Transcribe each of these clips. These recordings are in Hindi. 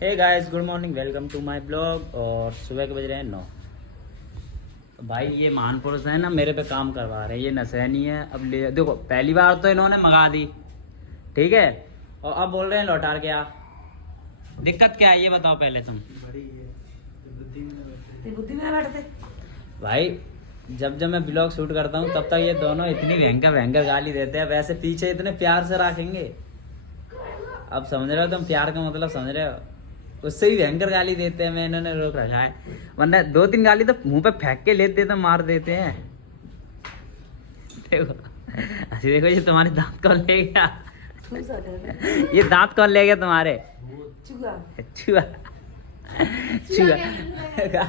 Hey guys, good morning, welcome to my blog. और सुबह के बज रहे हैं 9। तो भाई ये महान पुरुष है ना, मेरे पे काम करवा रहे हैं। ये नसैनी है। अब ले देखो, पहली बार तो इन्होंने मंगा दी, ठीक है, और अब बोल रहे हैं लौटा के आ। दिक्कत क्या है ये बताओ पहले तुम। बुद्धि में बैठते भाई जब जब मैं ब्लॉग शूट करता हूँ तब तक ये दोनों इतनी भयंकर भयंकर गाली देते हैं, वैसे पीछे इतने प्यार से रखेंगे। अब समझ रहे हो तुम, प्यार का मतलब समझ रहे हो। उससे भी भयंकर गाली देते हैं। मैं इन्होंने रोक रखा है, वरना 2-3 गाली तो मुंह पे फेंक के लेते तो मार देते हैं। देखो अभी देखो, ये तुम्हारे दांत कौन ले गया? ये दांत कौन ले गया तुम्हारे? चूहा चूहा चूहा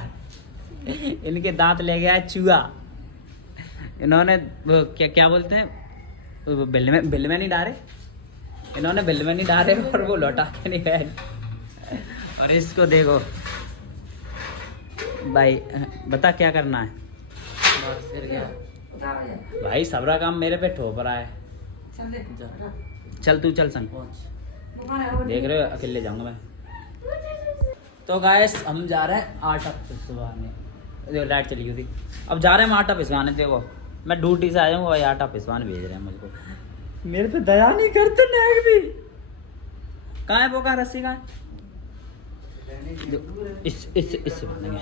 इनके दांत ले गया है चूहा। इन्होंने वो क्या क्या बोलते हैं, वो बिल में नहीं डाले। इन्होंने बिल में नहीं डाले और वो लौटा के नहीं गए। और इसको देखो भाई, बता क्या करना है भाई। सबरा काम मेरे पे ठोप रहा है। चल तू चल संग, देख रहे हो अकेले जाऊंगा मैं। तो गाइस हम जा रहे हैं आटा पिसवाने। देखो लाइट चली गई थी, अब जा रहे हैं हम आटा पिसवाने। देखो मैं ड्यूटी से आया हूँ, भाई आटा पिसवाने भेज रहे हैं मुझको। मेरे पे दया नहीं करते नायक भी। कहाँ है वो, कहाँ रस्सी कहाँ है? इससे बनेंगे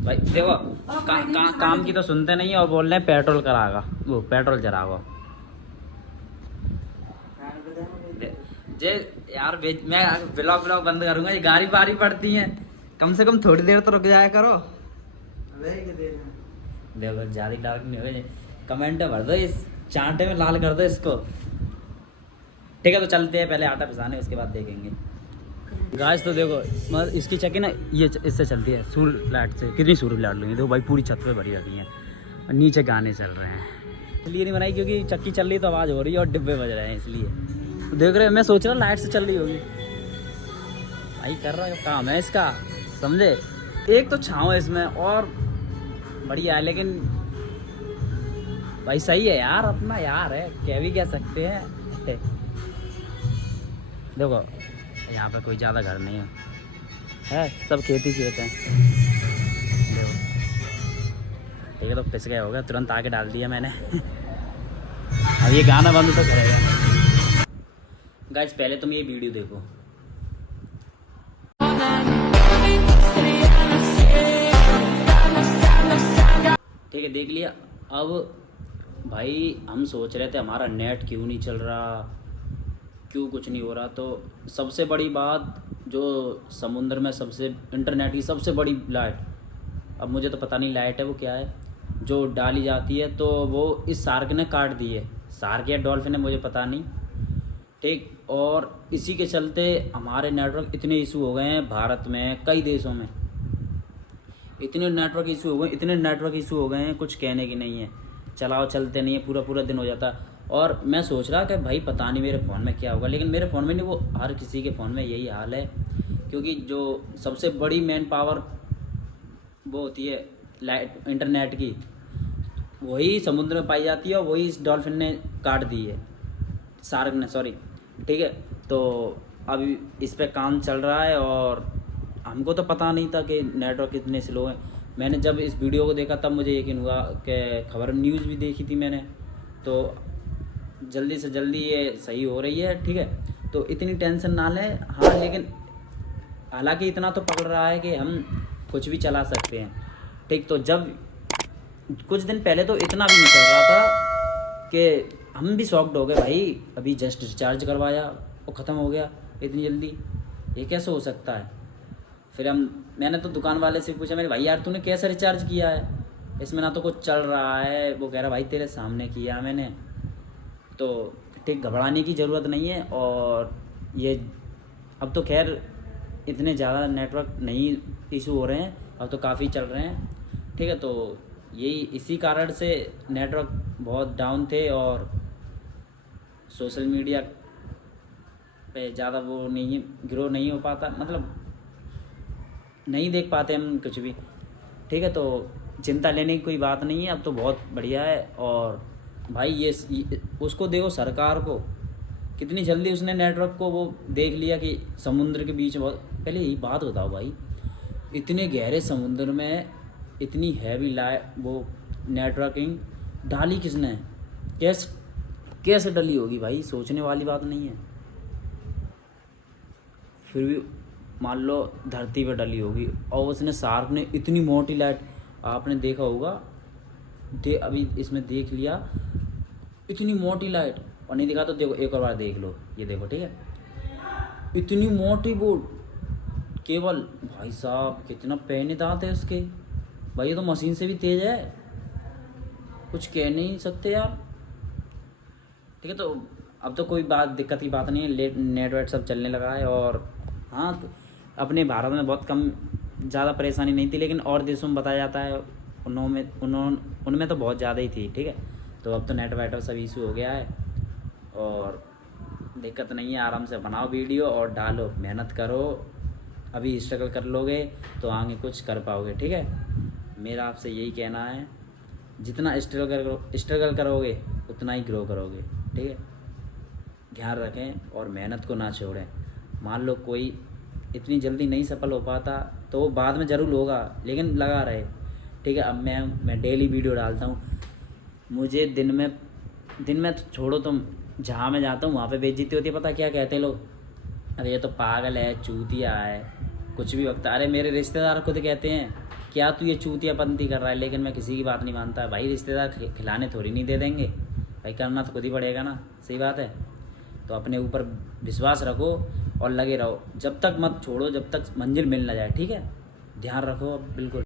भाई। देखो काम की तो सुनते नहीं और बोल रहे हैं पेट्रोल करागा, वो पेट्रोल जरागा। जे यार मैं ब्लॉग बंद करूंगा, ये गाड़ी बारी पड़ती है। कम से कम थोड़ी देर तो रुक जाया करो। देखो ज्यादा डार्क नहीं हो, कमेंट भर दो, इस चांटे में लाल कर दो इसको। ठीक है तो चलते हैं पहले आटा पिसाने, उसके बाद देखेंगे। गाइस तो देखो मतलब इसकी चक्की ना ये इससे चलती है, सूर लाइट से। कितनी सूर लाइट लगी देखो भाई, पूरी छत पे भरी रखी है। और नीचे गाने चल रहे हैं, इसलिए नहीं बनाई क्योंकि चक्की चल रही तो आवाज़ हो रही है और डिब्बे बज रहे हैं इसलिए। तो देख रहे हो, मैं सोच रहा लाइट से चल रही होगी भाई। कर रहा है काम है इसका, समझे। एक तो छाँव है इसमें और बढ़िया है, लेकिन भाई सही है यार, अपना यार है, कह भी कह सकते हैं। देखो यहाँ पे कोई ज़्यादा घर नहीं है, सब खेती खेत हैं। देखो ठीक है, तो पिस गया होगा, तुरंत आके डाल दिया मैंने। अब ये गाना बंद तो करेगा। गाइस पहले तुम ये वीडियो देखो। ठीक है देख लिया। अब भाई हम सोच रहे थे हमारा नेट क्यों नहीं चल रहा, क्यों कुछ नहीं हो रहा। तो सबसे बड़ी बात, जो समुद्र में सबसे इंटरनेट की सबसे बड़ी लाइट, अब मुझे तो पता नहीं लाइट है वो क्या है, जो डाली जाती है, तो वो इस शार्क ने काट दी है। शार्क या डॉल्फिन है मुझे पता नहीं, ठीक। और इसी के चलते हमारे नेटवर्क इतने इशू हो गए हैं भारत में, कई देशों में इतने नेटवर्क इशू हो गए हैं, कुछ कहने की नहीं है। चलाओ चलते नहीं है, पूरा पूरा दिन हो जाता है। और मैं सोच रहा कि भाई पता नहीं मेरे फ़ोन में क्या होगा, लेकिन मेरे फ़ोन में नहीं, वो हर किसी के फ़ोन में यही हाल है। क्योंकि जो सबसे बड़ी मैन पावर वो होती है लाइट इंटरनेट की, वही समुद्र में पाई जाती है और वही इस डॉल्फिन ने काट दी है, शार्क ने, सॉरी। ठीक है, तो अभी इस पे काम चल रहा है और हमको तो पता नहीं था कि नेटवर्क इतने स्लो है। मैंने जब इस वीडियो को देखा तब मुझे यकीन हुआ कि खबर न्यूज़ भी देखी थी मैंने, तो जल्दी से जल्दी ये सही हो रही है। ठीक है, तो इतनी टेंशन ना लें। हाँ लेकिन हालांकि इतना तो पकड़ रहा है कि हम कुछ भी चला सकते हैं, ठीक। तो जब कुछ दिन पहले तो इतना भी नहीं चल रहा था कि हम भी शॉक्ड हो गए भाई, अभी जस्ट रिचार्ज करवाया वो ख़त्म हो गया इतनी जल्दी, ये कैसे हो सकता है। फिर मैंने तो दुकान वाले से पूछा, मैंने भाई यार तूने कैसे रिचार्ज किया है, इसमें ना तो कुछ चल रहा है। वो कह रहा भाई तेरे सामने किया मैंने। तो ठीक, घबराने की ज़रूरत नहीं है। और ये अब तो खैर इतने ज़्यादा नेटवर्क नहीं इशू हो रहे हैं, अब तो काफ़ी चल रहे हैं। ठीक है, तो यही इसी कारण से नेटवर्क बहुत डाउन थे और सोशल मीडिया पे ज़्यादा वो नहीं, ग्रो नहीं हो पाता, मतलब नहीं देख पाते हम कुछ भी। ठीक है, तो चिंता लेने की कोई बात नहीं है, अब तो बहुत बढ़िया है। और भाई ये उसको देखो सरकार को कितनी जल्दी उसने नेटवर्क को वो देख लिया कि समुद्र के बीच बहुत। पहले यही बात बताओ भाई, इतने गहरे समुद्र में इतनी हैवी वो नेटवर्किंग डाली किसने? कैसे कैसे डली होगी भाई, सोचने वाली बात नहीं है। फिर भी मान लो धरती पे डली होगी, और उसने शार्क ने इतनी मोटी लाइट, आपने देखा होगा, अभी इसमें देख लिया, इतनी मोटी लाइट, और नहीं दिखा तो देखो एक और बार देख लो, ये देखो ठीक है, इतनी मोटी बोर्ड, केवल भाई साहब कितना पैने दांत है उसके भाई, ये तो मशीन से भी तेज है, कुछ कह नहीं सकते यार। ठीक है, तो अब तो कोई दिक्कत की बात नहीं है, नेटवर्क सब चलने लगा है। और हाँ, तो अपने भारत में बहुत कम ज़्यादा परेशानी नहीं थी, लेकिन और देशों में बताया जाता है उनमें तो बहुत ज़्यादा ही थी। ठीक है, तो अब तो नेटवर्क सब इशू हो गया है, और दिक्कत नहीं है, आराम से बनाओ वीडियो और डालो, मेहनत करो, अभी स्ट्रगल कर लोगे तो आगे कुछ कर पाओगे। ठीक है, मेरा आपसे यही कहना है, जितना स्ट्रगल करोगे उतना ही ग्रो करोगे। ठीक है, ध्यान रखें और मेहनत को ना छोड़ें। मान लो कोई इतनी जल्दी नहीं सफल हो पाता तो वो बाद में ज़रूर होगा, लेकिन लगा रहे। ठीक है, अब मैं डेली वीडियो डालता हूँ, मुझे दिन में तो छोड़ो, तुम जहाँ मैं जाता हूँ वहाँ पे बेइज्जती होती है, पता क्या कहते लोग, अरे ये तो पागल है, चूतिया है, कुछ भी वक्त। अरे मेरे रिश्तेदार खुद कहते हैं क्या तू ये चूतियापंती कर रहा है, लेकिन मैं किसी की बात नहीं मानता भाई। रिश्तेदार खिलाने थोड़ी नहीं दे देंगे भाई, करना तो खुद ही पड़ेगा ना, सही बात है। तो अपने ऊपर विश्वास रखो और लगे रहो, जब तक मत छोड़ो जब तक मंजिल मिल ना जाए। ठीक है, ध्यान रखो बिल्कुल।